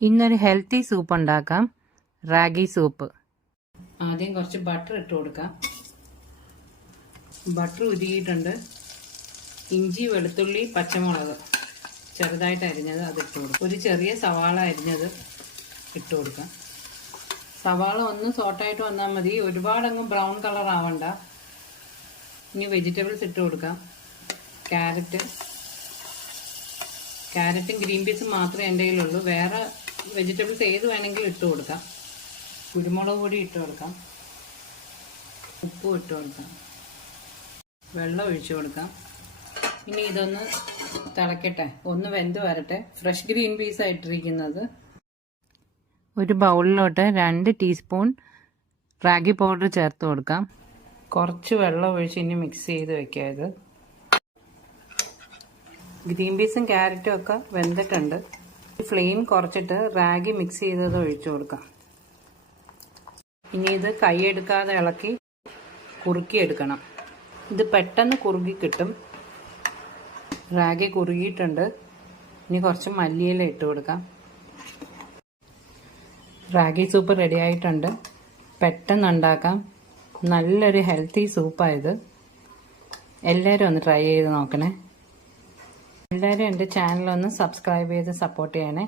ഇന്നൊരു healthy soup ഉണ്ടാക്കാം. Ragi soup. ആദ്യം കുറച്ച് ബട്ടർ ഇട്ട് കൊടുക്കാം. ബട്ടർ ഉരുകിയിട്ടുണ്ട്. ഇഞ്ചി, വെളുത്തുള്ളി, പച്ചമുളക് ചെറുതായിട്ട് അരിഞ്ഞത് അത് ഇട്ട് കൊടുക്കാം. ഒരു ചെറിയ സവാള അരിഞ്ഞത് ഇട്ട് കൊടുക്കാം. സവാള ഒന്ന് സോട്ടായിട്ട് വന്നാൽ മതി, ഒരുപാടങ്ങ് ബ്രൗൺ കളർ ആവണ്ട. ഇനി വെജിറ്റബിൾസ് ഇട്ട് കൊടുക്കാം. ക്യാരറ്റും ഗ്രീൻ പീസും മാത്രമേ എൻ്റെ കയ്യിലുള്ളൂ. വേറെ വെജിറ്റബിൾസ് ഏത് വേണമെങ്കിലും ഇട്ട് കൊടുക്കാം. കുരുമുളക് പൊടി ഇട്ട് കൊടുക്കാം. ഉപ്പും ഇട്ട് കൊടുക്കാം. വെള്ളം ഒഴിച്ചു കൊടുക്കാം. ഇനി ഇതൊന്ന് തിളക്കട്ടെ, ഒന്ന് വെന്ത് വരട്ടെ. ഫ്രഷ് ഗ്രീൻ പീസാണ് ഇട്ടിരിക്കുന്നത്. ഒരു ബൗളിലോട്ട് 2 ടീസ്പൂൺ റാഗി പൗഡർ ചേർത്ത് കൊടുക്കാം. കുറച്ച് വെള്ളം ഒഴിച്ച് ഇനി മിക്സ് ചെയ്ത് വെക്കാം. ഇത് ഗ്രീൻ പീസും ക്യാരറ്റും ഒക്കെ വെന്തിട്ടുണ്ട്. ഫ്ലെയിം കുറച്ചിട്ട് റാഗി മിക്സ് ചെയ്തത് ഒഴിച്ചു കൊടുക്കാം. ഇനി ഇത് കൈയെടുക്കാതെ ഇളക്കി കുറുക്കിയെടുക്കണം. ഇത് പെട്ടെന്ന് കുറുകി കിട്ടും. റാഗി കുറുകിയിട്ടുണ്ട്. ഇനി കുറച്ച് മല്ലിയില ഇട്ട് കൊടുക്കാം. റാഗി സൂപ്പ് റെഡി ആയിട്ടുണ്ട്. പെട്ടെന്ന് ഉണ്ടാക്കാം. നല്ലൊരു ഹെൽത്തി സൂപ്പായത്. എല്ലാവരും ഒന്ന് ട്രൈ ചെയ്ത് നോക്കണേ. എല്ലാവരും എൻ്റെ ചാനലൊന്ന് സബ്സ്ക്രൈബ് ചെയ്ത് സപ്പോർട്ട് ചെയ്യണേ.